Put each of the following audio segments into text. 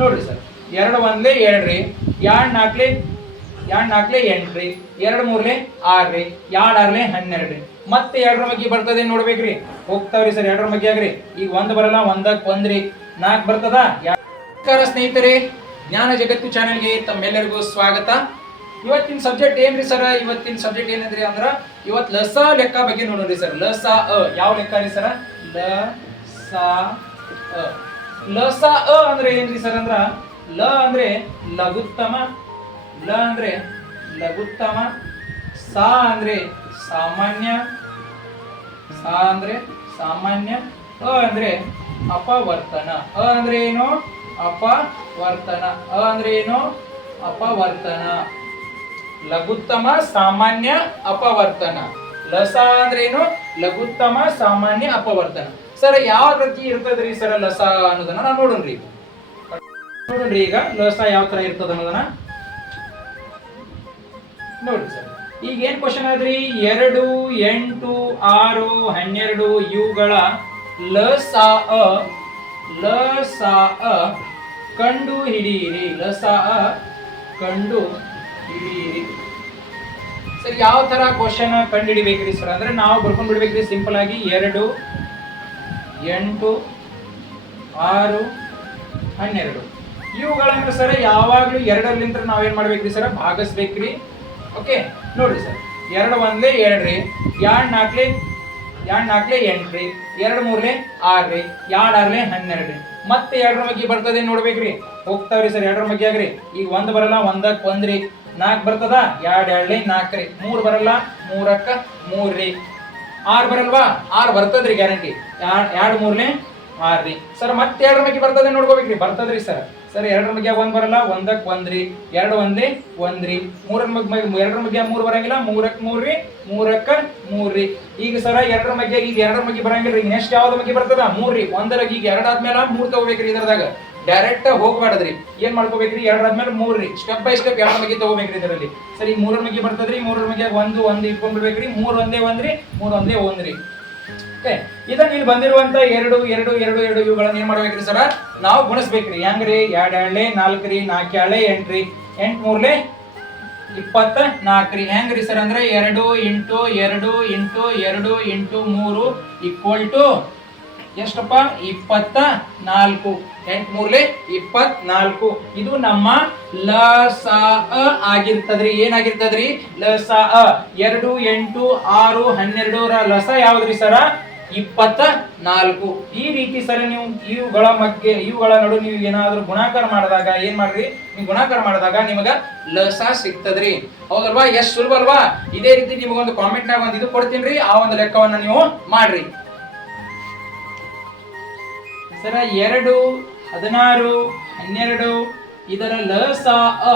ನೋಡ್ರಿ ಸರ್, ಎರಡು ಒಂದ್ಲೆ ಎರಡ್ರಿ ಎರಡ್ ನಾಲ್ಕ್ಲೆ ಎರಡ್ ನಾಲ್ಕ್ಲೆ ಎಂಟ್ರಿ, ಎರಡ್ ಮೂರ್ಲೆ ಆರ್ರಿ ಎರಡ್ ಆರ್ಲೆ ಹನ್ನೆರಡ್ರಿ. ಮತ್ತೆ ಎರಡರ ಬಗ್ಗೆ ಬರ್ತದೆ ನೋಡ್ಬೇಕ್ರಿ? ಹೋಗ್ತಾವ್ರಿ ಸರ್, ಎರಡರ ಬಗ್ಗೆ ಆಗ್ರಿ. ಈಗ ಒಂದ್ ಬರಲ್ಲ, ಒಂದಕ್ ಒಂದ್ರಿ. ನಾಲ್ಕು ಬರ್ತದ? ನಮಸ್ಕಾರ ಸ್ನೇಹಿತರೆ, ಜ್ಞಾನ ಜಗತ್ತು ಚಾನೆಲ್ಗೆ ತಮ್ಮೆಲ್ಲರಿಗೂ ಸ್ವಾಗತ. ಇವತ್ತಿನ ಸಬ್ಜೆಕ್ಟ್ ಏನ್ರಿ ಸರ್? ಇವತ್ತಿನ ಸಬ್ಜೆಕ್ಟ್ ಏನಂದ್ರಿ ಅಂದ್ರ ಇವತ್ ಲಸ ಲೆಕ್ಕ ಬಗ್ಗೆ ನೋಡೋಣ್ರಿ ಸರ್. ಲಸ ಅ, ಯಾವ ಲೆಕ್ಕ ರೀ ಸರ್? ಲ ಸ ಅ. ಲಸ ಅ ಅಂದ್ರೆ ಏನ್ರಿ ಸರ್ ಅಂದ್ರ? ಲ ಅಂದ್ರೆ ಲಘುತ್ತಮ, ಲ ಅಂದ್ರೆ ಲಘುತ್ತಮ, ಸಾ ಅಂದ್ರೆ ಸಾಮಾನ್ಯ, ಸಾ ಅಂದ್ರೆ ಸಾಮಾನ್ಯ, ಅ ಅಂದ್ರೆ ಅಪವರ್ತನ. ಅ ಅಂದ್ರೆ ಏನು? ಅಪವರ್ತನ. ಅ ಅಂದ್ರೆ ಏನು? ಅಪವರ್ತನ. ಲಘುತ್ತಮ, ಸಾಮಾನ್ಯ, ಅಪವರ್ತನ. ಲಸ ಅಂದ್ರೆ ಏನು? ಲಘುತ್ತಮ ಸಾಮಾನ್ಯ ಅಪವರ್ತನ. ಸರ್, ಯಾವ ರೀತಿ ಇರ್ತದ್ರಿ ಸರ್ ಲಸ ಅನ್ನೋದನ್ನ ನಾವು ನೋಡೋಣ್ರಿ ನೋಡ್ರಿ ಈಗ ಲಸ ಯಾವ ತರ ಇರ್ತದ ಅನ್ನೋದನ್ನ. ನೋಡ್ರಿ ಸರ್. ಈಗ ಏನ್ ಕ್ವಶನ್ ಆದ್ರಿ? ಎರಡು, ಎಂಟು, ಆರು, ಹನ್ನೆರಡು ಇವುಗಳ ಲ ಸಾ ಅ ಲ ಸಾ ಅ ಕಂಡು ಹಿಡಿಯಿರಿ ಲ ಸಾ ಅ ಕಂಡು ಹಿಡಿಯಿರಿ ಸರ್ ಯಾವ ತರ ಕ್ವಶನ್ ಕಂಡು ಹಿಡಿಬೇಕ್ರಿ ಸರ್ ಅಂದ್ರೆ ನಾವು ಬರ್ಕೊಂಡು ಬಿಡ್ಬೇಕ್ರಿ ಸಿಂಪಲ್ ಆಗಿ. ಎರಡು, ಎಂಟು, ಆರು, ಹನ್ನೆರಡು. ಇವುಗಳನ್ನ ಸರ್ ಯಾವಾಗ್ಲೂ ಎರಡರಲ್ಲಿಂದ ನಾವೇನು ಮಾಡ್ಬೇಕ್ರಿ ಸರ್ ಭಾಗಿಸ್ಬೇಕ್ರಿ. ಓಕೆ ನೋಡ್ರಿ ಸರ್ ಎರಡು ಒಂದ್ಲೆ ಎರಡ್ರಿ ಎರಡ್ ನಾಲ್ಕಲೆ ಎರಡ್ ನಾಲ್ಕ್ಲೆ ಎಂಟ್ರಿ ಎರಡ್ ಮೂರ್ಲೆ ಆರ್ರಿ ಎರಡ್ ಆರ್ಲೆ ಹನ್ನೆರಡ್ರಿ ಮತ್ತೆ ಎರಡರ ಬಗ್ಗೆ ಬರ್ತದೆ ನೋಡ್ಬೇಕ್ರಿ? ಹೋಗ್ತಾವ್ರಿ ಸರ್ ಎರಡರ ಬಗ್ಗೆ ಆಗ್ರಿ. ಈಗ ಒಂದು ಬರಲ್ಲ ಒಂದಕ್ಕೆ ಒಂದ್ರಿ ನಾಲ್ಕ್ ಬರ್ತದ? ಎರಡ್ ನಾಲ್ಕ ರೀ. ಮೂರು ಬರಲ್ಲ? ಮೂರಕ್ಕ ಮೂರ್ರಿ ಆರ್ ಬರಲ್ವಾ? ಆರ್ ಬರ್ತದ್ರಿ ಗ್ಯಾರಂಟಿ ಎರಡ್ ಮೂರ್ಲಿ ಆರ್ರಿ ಸರ್ ಮತ್ತೆ ಎರಡರ ಬಗ್ಗೆ ಬರ್ತದೆ ನೋಡ್ಕೋಬೇಕ್ರಿ? ಬರ್ತದ್ರಿ ಸರ್ ಸರ್ ಎರಡರ ಬಗ್ಗೆ ಒಂದ್ ಬರಲ್ಲ? ಒಂದಕ್ ಒಂದ್ರಿ ಎರಡು ಒಂದೇ ಒಂದ್ರಿ ಮೂರರ ಬಗ್ಗೆ ಎರಡರ ಬಗ್ಗೆ ಮೂರು ಬರಂಗಿಲ್ಲ? ಮೂರಕ್ ಮೂರ್ರಿ ಮೂರಕ್ಕ ಮೂರ್ರಿ ಈಗ ಸರ ಎರಡರ ಬಗ್ಗೆ ಈಗ ಎರಡರ ಬಗ್ಗೆ ಬರಂಗಿಲ್ಲ ಈಗ ನೆಕ್ಸ್ಟ್ ಯಾವ್ದ ಬಗ್ಗೆ ಬರ್ತದ? ಮೂರ್ರಿ ಒಂದರ ಈಗ ಎರಡ್ ಆದ್ಮೇಲೆ ಮೂರ್ ತಗೋಬೇಕ್ರಿ ಇದ್ರದಾಗ. ಡೈರೆಕ್ಟ್ ಹೋಗ್ಬಾರ್ದ್ರಿ. ಏನ್ ಮಾಡ್ಕೋಬೇಕ್ರಿ? ಆದ್ಮೇಲೆ ಮೂರ್ರಿ ಸ್ಟೆಪ್ ಬೈ ಸ್ಟೆಪ್ ಎರಡು ಬಗ್ಗೆ ತಗೋಬೇಕ್ರಿ ಇದರಲ್ಲಿ. ಸರಿ, ಮೂರರ ಬಗ್ಗೆ ಬರ್ತದ್ರಿ. ಮೂರರ ಬಗ್ಗೆ ಒಂದು ಒಂದು ಇಟ್ಕೊಂಡ್ಬಿಡ್ಬೇಕ್ರಿ. ಮೂರ್ ಒಂದೇ ಒಂದ್ರಿ ಮೂರ್ ಒಂದೇ ಒಂದ್ರಿ ಇದನ್ನ ಇಲ್ಲಿ ಬಂದಿರುವಂತ ಎರಡು ಎರಡು ಎರಡು ಎರಡು ಇವುಗಳನ್ನ ಏನ್ ಮಾಡ್ಬೇಕ್ರಿ ಸರ? ನಾವು ಗುಣಿಸ್ಬೇಕ್ರಿ. ಹೆಂಗ್ರಿ ಎರಡ್ ಎರಡ್ಲೆ ನಾಲ್ಕ್ರಿ ನಾಲ್ಕು ಎರಡ್ಲೆ ಎಂಟ್ರಿ ಎಂಟ್ ಮೂರ್ಲೆ ಇಪ್ಪತ್ತ ನಾಲ್ಕ್ರಿ ಹೆಂಗ್ರಿ ಸರ್ ಅಂದ್ರೆ ಎರಡು ಇಂಟು ಎರಡು ಇಂಟು ಎರಡು ಇಂಟು ಮೂರು ಈಕ್ವಲ್ ಟು ಎಷ್ಟಪ್ಪ? ಇಪ್ಪತ್ತ ನಾಲ್ಕು. ಎಂಟು ಮೂರ್ಲೆ ಇಪ್ಪತ್ನಾಲ್ಕು. ಇದು ನಮ್ಮ ಲ, ಸ, ಅ ಆಗಿರ್ತದ್ರಿ. ಏನಾಗಿರ್ತದ್ರಿ? ಲ, ಸ, ಅ. ಎರಡು, ಎಂಟು, ಆರು, ಹನ್ನೆರಡರ ಲಸ ಯಾವ್ದ್ರಿ ಸರ? ಇಪ್ಪತ್ತ ನಾಲ್ಕು ಈ ರೀತಿ ಸರ ನೀವು ಇವುಗಳ ಮಧ್ಯೆ, ಇವುಗಳ ನಡು ನೀವು ಏನಾದರೂ ಗುಣಾಕಾರ ಮಾಡಿದಾಗ ಏನ್ ಮಾಡ್ರಿ? ನೀವು ಗುಣಾಕಾರ ಮಾಡಿದಾಗ ನಿಮಗ ಲಸ ಸಿಗ್ತದ್ರಿ. ಹೌದಲ್ವಾ? ಎಷ್ಟು ಸುಲಭ ಅಲ್ವಾ? ಇದೇ ರೀತಿ ನಿಮಗೊಂದು ಕಾಮೆಂಟ್ ನಾಗ ಒಂದು ಇದು ಕೊಡ್ತೀನಿ ಆ ಒಂದು ಲೆಕ್ಕವನ್ನ ನೀವು ಮಾಡ್ರಿ. ಸರ ಎರಡು, ಹದಿನಾರು, ಹನ್ನೆರಡು, ಇದರ ಲ ಸ ಅ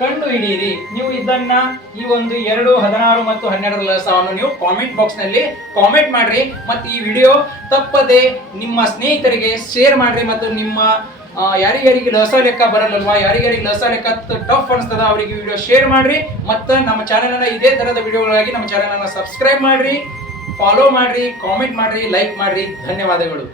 ಕಂಡು ಹಿಡಿಯಿರಿ. ನೀವು ಇದನ್ನ ಈ ಒಂದು ಎರಡು, ಹದಿನಾರು ಮತ್ತು ಹನ್ನೆರಡು ಲಸವನ್ನು ನೀವು ಕಾಮೆಂಟ್ ಬಾಕ್ಸ್ನಲ್ಲಿ ಕಾಮೆಂಟ್ ಮಾಡ್ರಿ. ಮತ್ತು ಈ ವಿಡಿಯೋ ತಪ್ಪದೆ ನಿಮ್ಮ ಸ್ನೇಹಿತರಿಗೆ ಶೇರ್ ಮಾಡ್ರಿ ಮತ್ತು ನಿಮ್ಮ ಯಾರಿಗ್ಯಾರಿಗೆ ಲಸ ಲೆಕ್ಕ ಬರಲ್ಲಲ್ವಾ ಯಾರಿಗ್ಯಾರಿಗೆ ಲಸ ಲೆಕ್ಕ ಟಫ್ ಅನಿಸ್ತದ ಅವರಿಗೆ ವಿಡಿಯೋ ಶೇರ್ ಮಾಡ್ರಿ. ಮತ್ತು ನಮ್ಮ ಚಾನೆಲ್ ಅನ್ನ ಇದೇ ತರದ ವಿಡಿಯೋಗಳಾಗಿ ನಮ್ಮ ಚಾನೆಲ್ ಅನ್ನ ಸಬ್ಸ್ಕ್ರೈಬ್ ಮಾಡ್ರಿ. ಫಾಲೋ ಮಾಡ್ರಿ ಕಾಮೆಂಟ್ ಮಾಡ್ರಿ ಲೈಕ್ ಮಾಡ್ರಿ. ಧನ್ಯವಾದಗಳು.